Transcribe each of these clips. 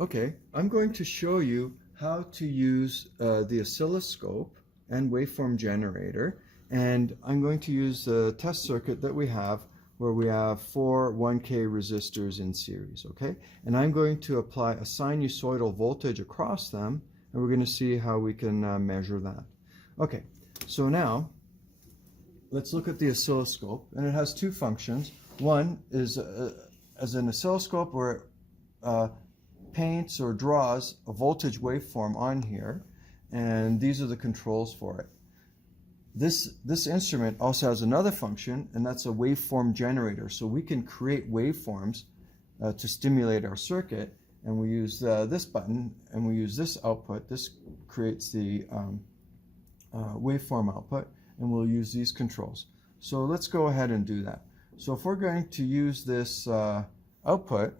Okay, I'm going to show you how to use the oscilloscope and waveform generator, and I'm going to use the test circuit that we have where we have 4 1K resistors in series, okay? And I'm going to apply a sinusoidal voltage across them, and we're going to see how we can measure that. Okay, so now let's look at the oscilloscope, and it has two functions. One is as an oscilloscope where it paints or draws a voltage waveform on here, and these are the controls for it. This instrument also has another function, and that's a waveform generator. So we can create waveforms to stimulate our circuit, and we use this button, and we use this output. This creates the waveform output, and we'll use these controls. So let's go ahead and do that. So if we're going to use this output,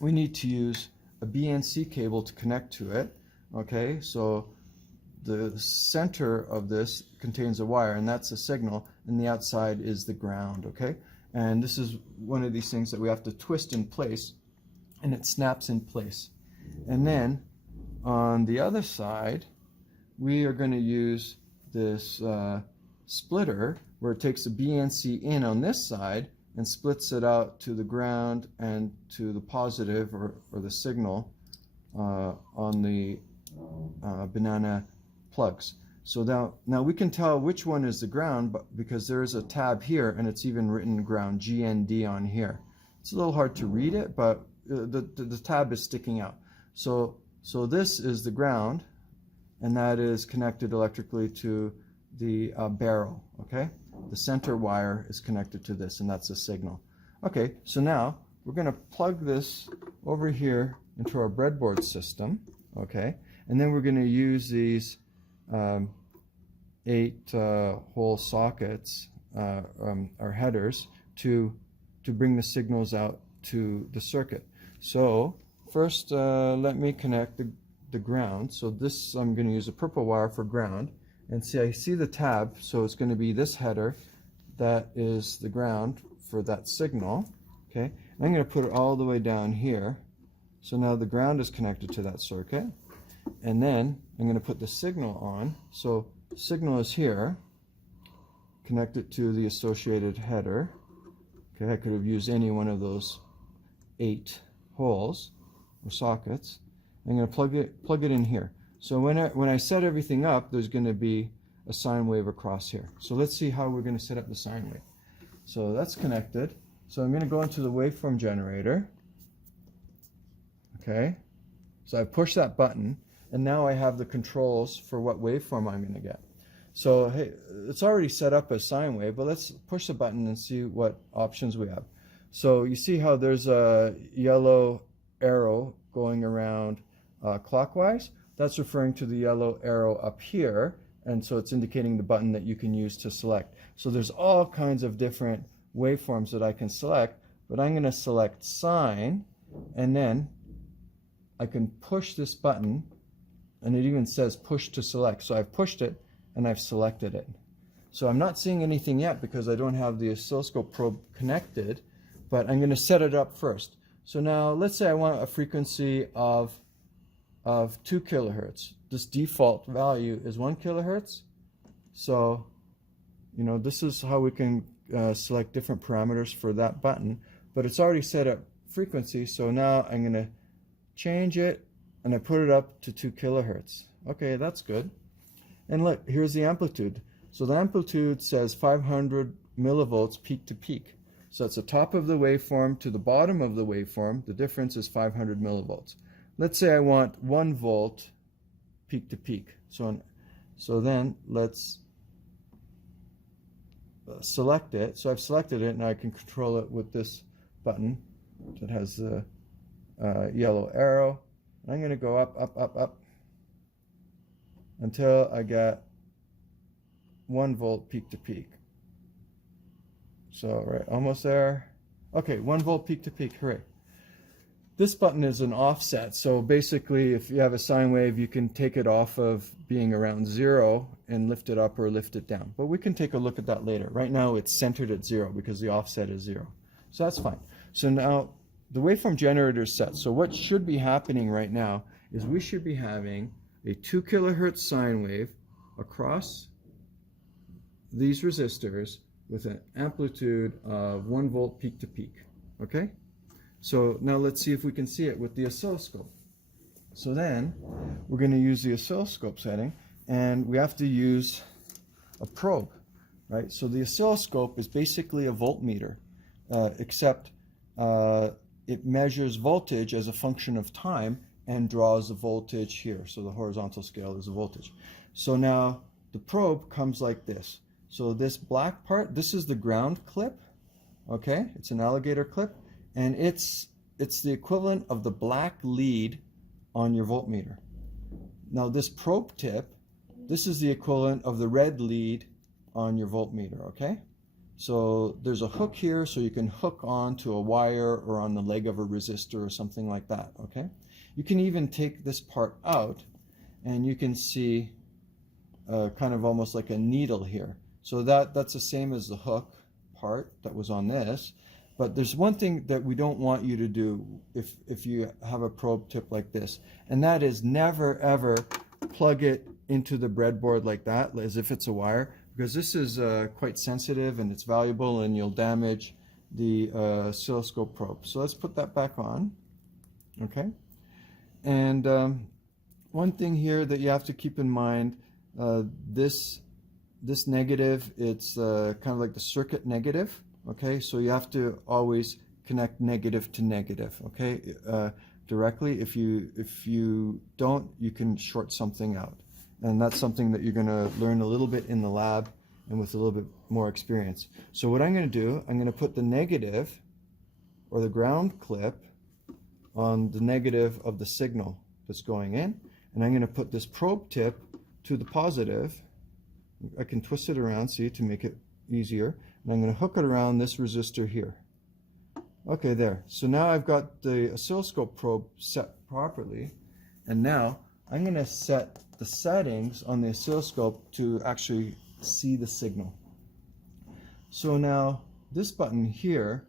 we need to use a BNC cable to connect to it. Okay, so the center of this contains a wire, and that's a signal, and the outside is the ground. Okay, and this is one of these things that we have to twist in place, and it snaps in place. And then on the other side, we are going to use this splitter where it takes the BNC in on this side and splits it out to the ground and to the positive or the signal on the banana plugs. So now we can tell which one is the ground, but because there is a tab here, and it's even written ground GND on here. It's a little hard to read it, but the tab is sticking out. So this is the ground, and that is connected electrically to the barrel. Okay, the center wire is connected to this, and that's a signal. Okay, so now we're going to plug this over here into our breadboard system. Okay, and then we're going to use these 8-hole sockets, or headers, to bring the signals out to the circuit. So first, let me connect the ground. So this, I'm going to use a purple wire for ground. And see, I see the tab, so it's going to be this header that is the ground for that signal. Okay, and I'm going to put it all the way down here. So now the ground is connected to that circuit. And then I'm going to put the signal on. So signal is here, connected to the associated header. Okay, I could have used any one of those 8 holes or sockets. I'm going to plug it in here. So when I set everything up, there's going to be a sine wave across here. So let's see how we're going to set up the sine wave. So that's connected. So I'm going to go into the waveform generator. Okay. So I push that button, and now I have the controls for what waveform I'm going to get. So hey, it's already set up as sine wave, but let's push the button and see what options we have. So you see how there's a yellow arrow going around clockwise? That's referring to the yellow arrow up here, and so it's indicating the button that you can use to select. So there's all kinds of different waveforms that I can select, but I'm going to select sine, and then I can push this button, and it even says push to select. So I've pushed it, and I've selected it. So I'm not seeing anything yet because I don't have the oscilloscope probe connected, but I'm going to set it up first. So now let's say I want a frequency of 2 kilohertz. This default value is 1 kilohertz. So, you know, this is how we can select different parameters for that button, but it's already set at frequency. So now I'm going to change it, and I put it up to 2 kilohertz. Okay, that's good. And look, here's the amplitude. So the amplitude says 500 millivolts peak to peak. So it's the top of the waveform to the bottom of the waveform. The difference is 500 millivolts. Let's say I want 1 volt peak to peak. So then let's select it. So I've selected it, and I can control it with this button that has the yellow arrow. And I'm going to go up, up, up, up until I get 1 volt peak to peak. So right, almost there. Okay, 1 volt peak to peak, hooray. This button is an offset, so basically if you have a sine wave, you can take it off of being around 0 and lift it up or lift it down. But we can take a look at that later. Right now it's centered at 0 because the offset is 0. So that's fine. So now the waveform generator is set. So what should be happening right now is we should be having a 2 kilohertz sine wave across these resistors with an amplitude of 1 volt peak to peak. Okay? So now let's see if we can see it with the oscilloscope. So then we're going to use the oscilloscope setting, and we have to use a probe, right? So the oscilloscope is basically a voltmeter, except it measures voltage as a function of time and draws the voltage here. So the horizontal scale is the voltage. So now the probe comes like this. So this black part, this is the ground clip, okay? It's an alligator clip, and it's the equivalent of the black lead on your voltmeter. Now this probe tip, this is the equivalent of the red lead on your voltmeter, okay? So there's a hook here, so you can hook onto a wire or on the leg of a resistor or something like that, okay? You can even take this part out and you can see kind of almost like a needle here. So that's the same as the hook part that was on this. But there's one thing that we don't want you to do if you have a probe tip like this, and that is never ever plug it into the breadboard like that, as if it's a wire, because this is quite sensitive and it's valuable and you'll damage the oscilloscope probe. So let's put that back on, okay? And one thing here that you have to keep in mind, this negative, it's kind of like the circuit negative. Okay, so you have to always connect negative to negative, okay, directly. If you don't, you can short something out. And that's something that you're going to learn a little bit in the lab and with a little bit more experience. So what I'm going to do, I'm going to put the negative or the ground clip on the negative of the signal that's going in, and I'm going to put this probe tip to the positive. I can twist it around, see, to make it easier. And I'm going to hook it around this resistor here. Okay, there. So now I've got the oscilloscope probe set properly. And now I'm going to set the settings on the oscilloscope to actually see the signal. So now this button here,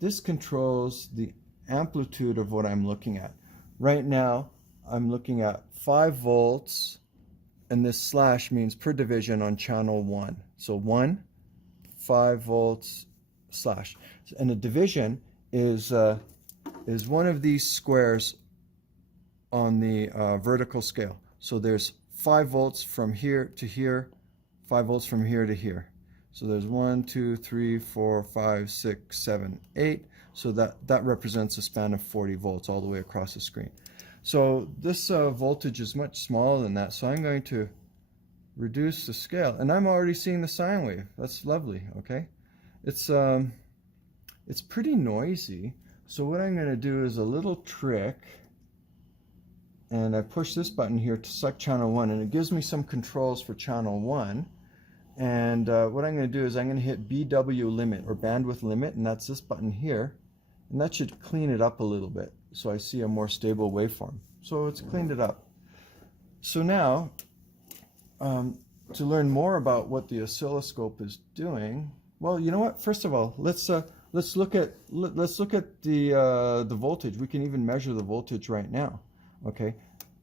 this controls the amplitude of what I'm looking at. Right now I'm looking at 5 volts, and this slash means per division on channel 1. So 1, 5 volts slash, and a division is one of these squares on the vertical scale. So there's 5 volts from here to here, 5 volts from here to here. So there's 1, 2, 3, 4, 5, 6, 7, 8. So that represents a span of 40 volts all the way across the screen. So this voltage is much smaller than that. So I'm going to reduce the scale, and I'm already seeing the sine wave. That's lovely. Okay, it's pretty noisy. So what I'm going to do is a little trick, and I push this button here to select channel 1, and it gives me some controls for channel 1. And what I'm going to do is I'm going to hit BW limit, or bandwidth limit, and that's this button here, and that should clean it up a little bit so I see a more stable waveform. So it's cleaned it up. So now to learn more about what the oscilloscope is doing, well, you know what? First of all, let's look at the voltage. We can even measure the voltage right now. Okay,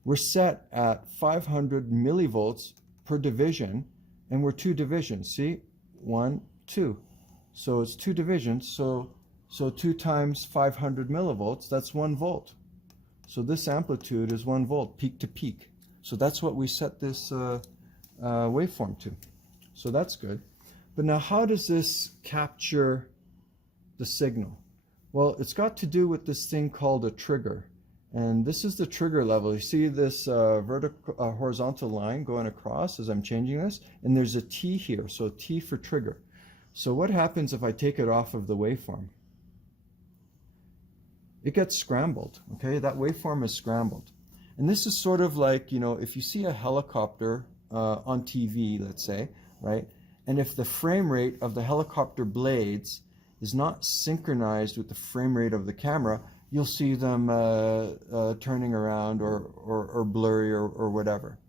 we're set at 500 millivolts per division, and we're 2 divisions. See, 1, 2. So it's 2 divisions. So 2 times 500 millivolts. That's 1 volt. So this amplitude is 1 volt, peak to peak. So that's what we set this waveform to. So that's good. But now how does this capture the signal? Well, it's got to do with this thing called a trigger. And this is the trigger level. You see this horizontal line going across as I'm changing this, and there's a T here, so T for trigger. So what happens if I take it off of the waveform? It gets scrambled, okay? That waveform is scrambled. And this is sort of like, you know, if you see a helicopter on TV, let's say, right? And if the frame rate of the helicopter blades is not synchronized with the frame rate of the camera, you'll see them turning around or blurry or whatever.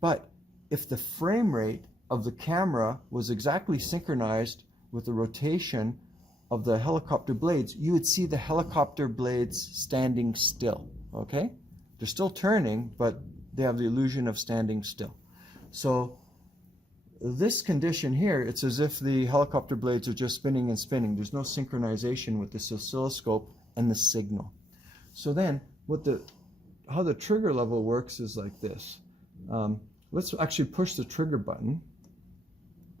But if the frame rate of the camera was exactly synchronized with the rotation of the helicopter blades, you would see the helicopter blades standing still, okay? They're still turning, but they have the illusion of standing still. So this condition here, it's as if the helicopter blades are just spinning and spinning. There's no synchronization with this oscilloscope and the signal. So then how the trigger level works is like this. Let's actually push the trigger button,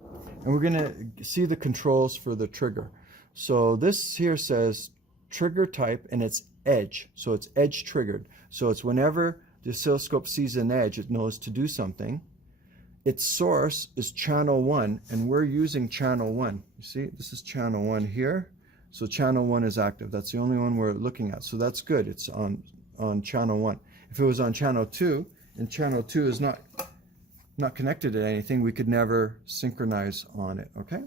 and we're going to see the controls for the trigger. So this here says trigger type, and it's edge. So it's edge triggered. So it's whenever the oscilloscope sees an edge, it knows to do something. Its source is channel 1, and we're using channel 1. You see, this is channel 1 here. So channel 1 is active. That's the only one we're looking at. So that's good. It's on channel 1. If it was on channel 2, and channel 2 is not connected to anything, we could never synchronize on it, okay?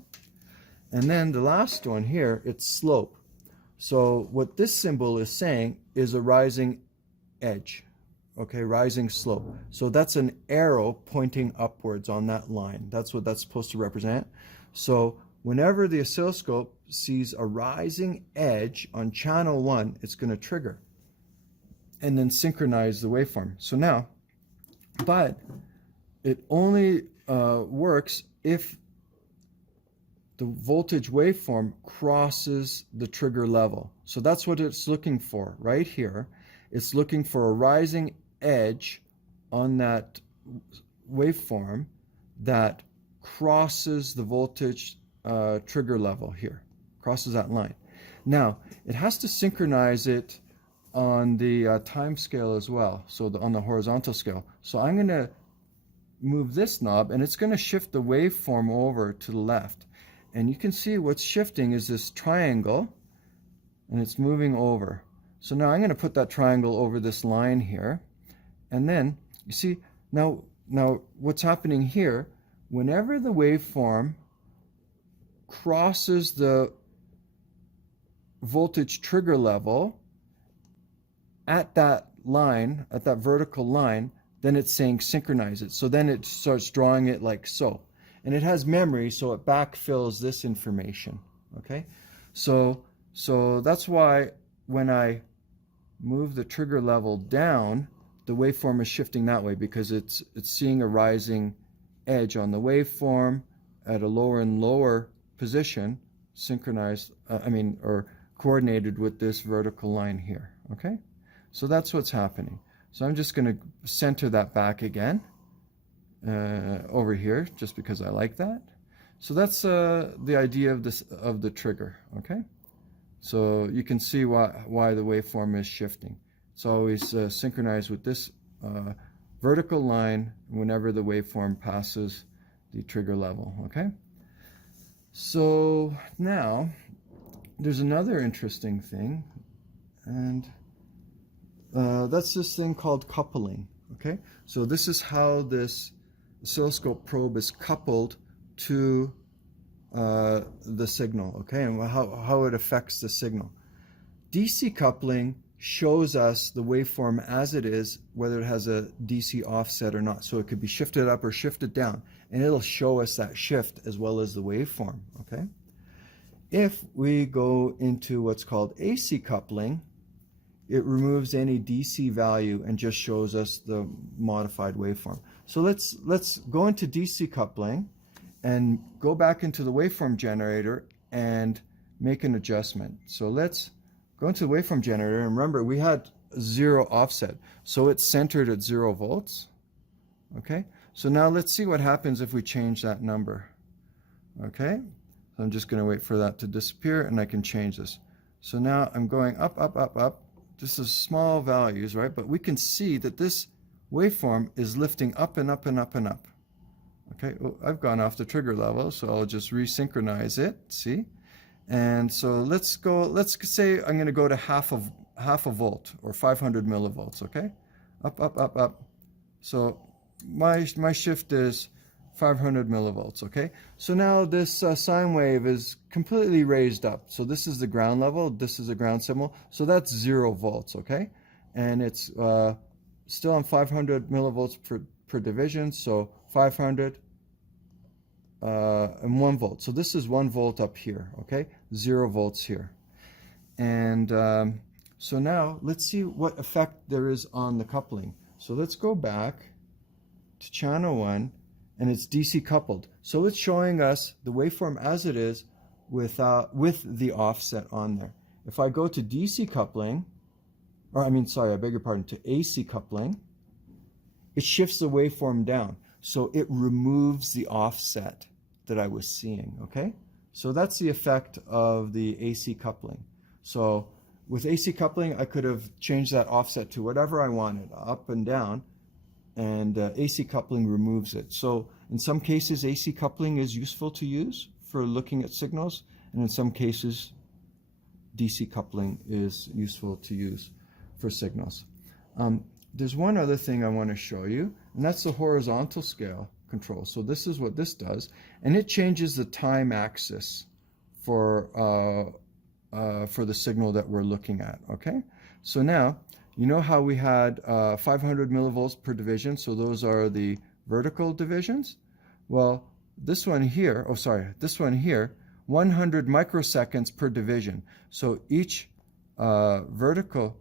And then the last one here, it's slope. So what this symbol is saying is a rising edge, okay, rising slope. So that's an arrow pointing upwards on that line. That's what that's supposed to represent. So whenever the oscilloscope sees a rising edge on channel 1, it's going to trigger and then synchronize the waveform. So now, but it only works if the voltage waveform crosses the trigger level. So that's what it's looking for right here. It's looking for a rising edge on that waveform that crosses the voltage trigger level here, crosses that line. Now, it has to synchronize it on the time scale as well, so on the horizontal scale. So I'm going to move this knob, and it's going to shift the waveform over to the left. And you can see what's shifting is this triangle, and it's moving over. So now I'm going to put that triangle over this line here. And then, you see, now what's happening here, whenever the waveform crosses the voltage trigger level at that line, at that vertical line, then it's saying synchronize it. So then it starts drawing it like so. And it has memory, so it backfills this information, okay? So that's why when I move the trigger level down, the waveform is shifting that way, because it's seeing a rising edge on the waveform at a lower and lower position, synchronized, or coordinated with this vertical line here, okay? So that's what's happening. So I'm just going to center that back again over here, just because I like that. So that's the idea of the trigger, okay? So you can see why the waveform is shifting. It's always synchronized with this vertical line whenever the waveform passes the trigger level, okay? So now there's another interesting thing, and that's this thing called coupling, okay? So this is how this oscilloscope probe is coupled to the signal, okay, and how it affects the signal. DC coupling shows us the waveform as it is, whether it has a DC offset or not. So it could be shifted up or shifted down, and it'll show us that shift as well as the waveform, okay? If we go into what's called AC coupling, it removes any DC value and just shows us the modified waveform. So let's go into DC coupling and go back into the waveform generator and make an adjustment. So let's go into the waveform generator, and remember we had 0 offset, so it's centered at 0 volts. Okay, so now let's see what happens if we change that number. Okay, so I'm just going to wait for that to disappear, and I can change this. So now I'm going up, up, up, up. This is small values, right? But we can see that this waveform is lifting up and up and up and up. Okay, oh, I've gone off the trigger level, so I'll just resynchronize it, see? And so let's say I'm going to go to half a volt, or 500 millivolts, okay? Up, up, up, up. So my shift is 500 millivolts, okay? So now this sine wave is completely raised up. So this is the ground level, this is the ground symbol, so that's 0 volts, okay? And it's still on 500 millivolts per division, so 500 and 1 volt. So this is 1 volt up here, okay? 0 volts here. And so now let's see what effect there is on the coupling. So let's go back to channel 1, and it's DC coupled. So it's showing us the waveform as it is with the offset on there. If I go to DC coupling, or I beg your pardon, to AC coupling, it shifts the waveform down. So it removes the offset that I was seeing, okay? So that's the effect of the AC coupling. So with AC coupling, I could have changed that offset to whatever I wanted, up and down, and AC coupling removes it. So in some cases, AC coupling is useful to use for looking at signals, and in some cases, DC coupling is useful to use for signals. There's one other thing I want to show you, and that's the horizontal scale control. So this is what this does, and it changes the time axis for the signal that we're looking at, okay? So now, you know how we had 500 millivolts per division, so those are the vertical divisions? Well, this one here, 100 microseconds per division. So each vertical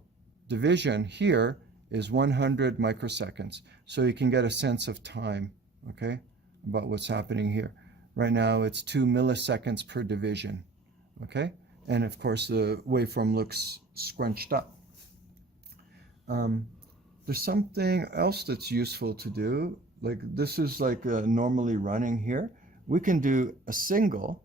division here is 100 microseconds. So you can get a sense of time, okay, about what's happening here. Right now it's 2 milliseconds per division, okay? And of course the waveform looks scrunched up. There's something else that's useful to do. Like this is like normally running here. We can do a single,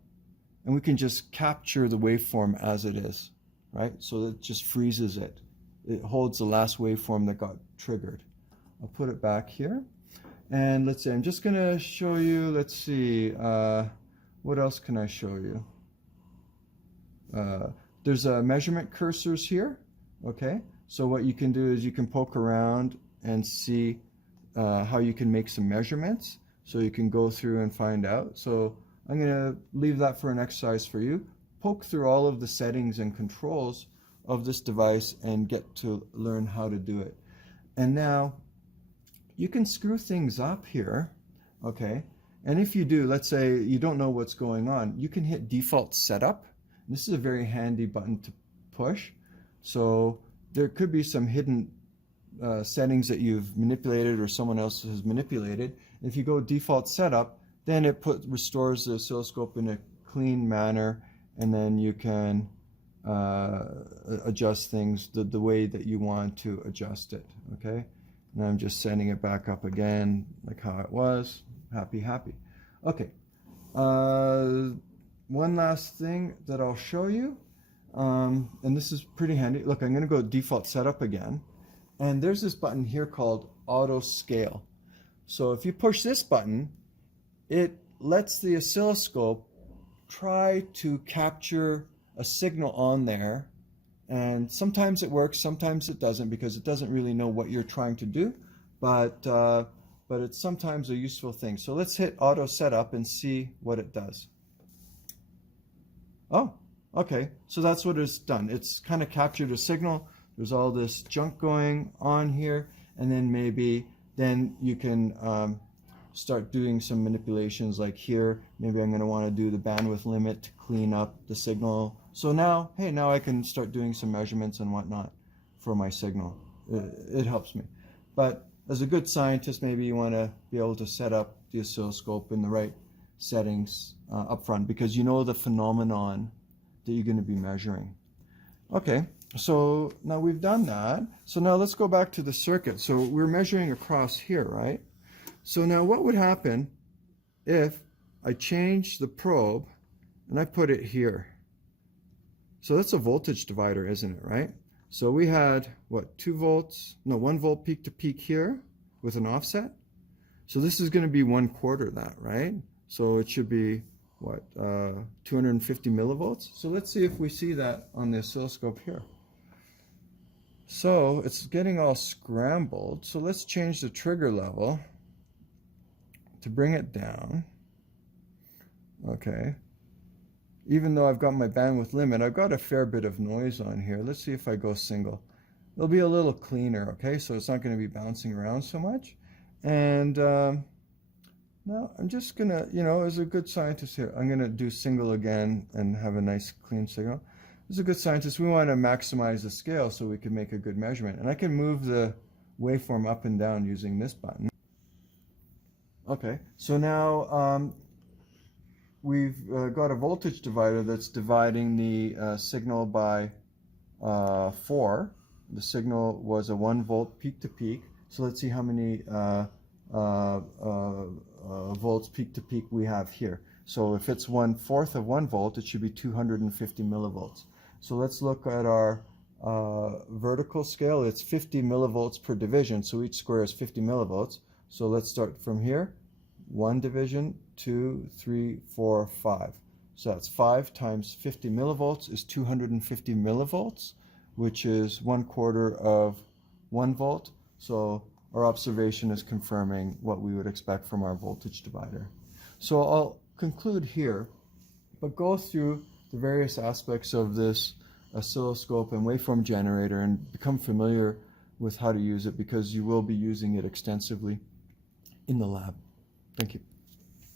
and we can just capture the waveform as it is, right? So it just freezes it. It holds the last waveform that got triggered. I'll put it back here. And let's see, I'm just going to show you, let's see, what else can I show you? There's measurement cursors here, okay? So what you can do is you can poke around and see how you can make some measurements. So you can go through and find out. So I'm going to leave that for an exercise for you. Poke through all of the settings and controls of this device and get to learn how to do it. And now you can screw things up here, okay? And if you do, let's say you don't know what's going on, you can hit default setup. This is a very handy button to push. So there could be some hidden settings that you've manipulated or someone else has manipulated. If you go default setup, then it restores the oscilloscope in a clean manner, and then you can adjust things the way that you want to adjust it, okay? And I'm just setting it back up again like how it was. Happy. Okay. One last thing that I'll show you, and this is pretty handy. Look, I'm going to go default setup again, and there's this button here called auto scale. So if you push this button, it lets the oscilloscope try to capture a signal on there, and sometimes it works, sometimes it doesn't, because it doesn't really know what you're trying to do, but it's sometimes a useful thing. So let's hit auto setup and see what it does. Oh, okay, so that's what it's done. It's kind of captured a signal. There's all this junk going on here, and then maybe then you can start doing some manipulations like here. Maybe I'm going to want to do the bandwidth limit to clean up the signal. So now, hey, now I can start doing some measurements and whatnot for my signal. It helps me. But as a good scientist, maybe you want to be able to set up the oscilloscope in the right settings up front, because you know the phenomenon that you're going to be measuring. Okay, so now we've done that. So now let's go back to the circuit. So we're measuring across here, right? So now what would happen if I change the probe and I put it here? So that's a voltage divider, isn't it, right? So we had, what, 1 volt peak to peak here with an offset. So this is going to be 1/4 that, right? So it should be, what, 250 millivolts? So let's see if we see that on the oscilloscope here. So it's getting all scrambled. So let's change the trigger level to bring it down. Okay. Even though I've got my bandwidth limit, I've got a fair bit of noise on here. Let's see if I go single. It'll be a little cleaner, okay? So it's not going to be bouncing around so much. And Now I'm just gonna, as a good scientist here, I'm gonna do single again and have a nice clean signal. As a good scientist, we want to maximize the scale so we can make a good measurement. And I can move the waveform up and down using this button. Okay, so now we've got a voltage divider that's dividing the signal by 4. The signal was a 1 volt peak to peak. So let's see how many volts peak to peak we have here. So if it's 1/4 of 1 volt, it should be 250 millivolts. So let's look at our vertical scale. It's 50 millivolts per division, so each square is 50 millivolts. So let's start from here. 1 division, 2, 3, 4, 5. So that's 5 times 50 millivolts is 250 millivolts, which is 1/4 of 1 volt. So our observation is confirming what we would expect from our voltage divider. So I'll conclude here, but go through the various aspects of this oscilloscope and waveform generator and become familiar with how to use it, because you will be using it extensively in the lab. Thank you.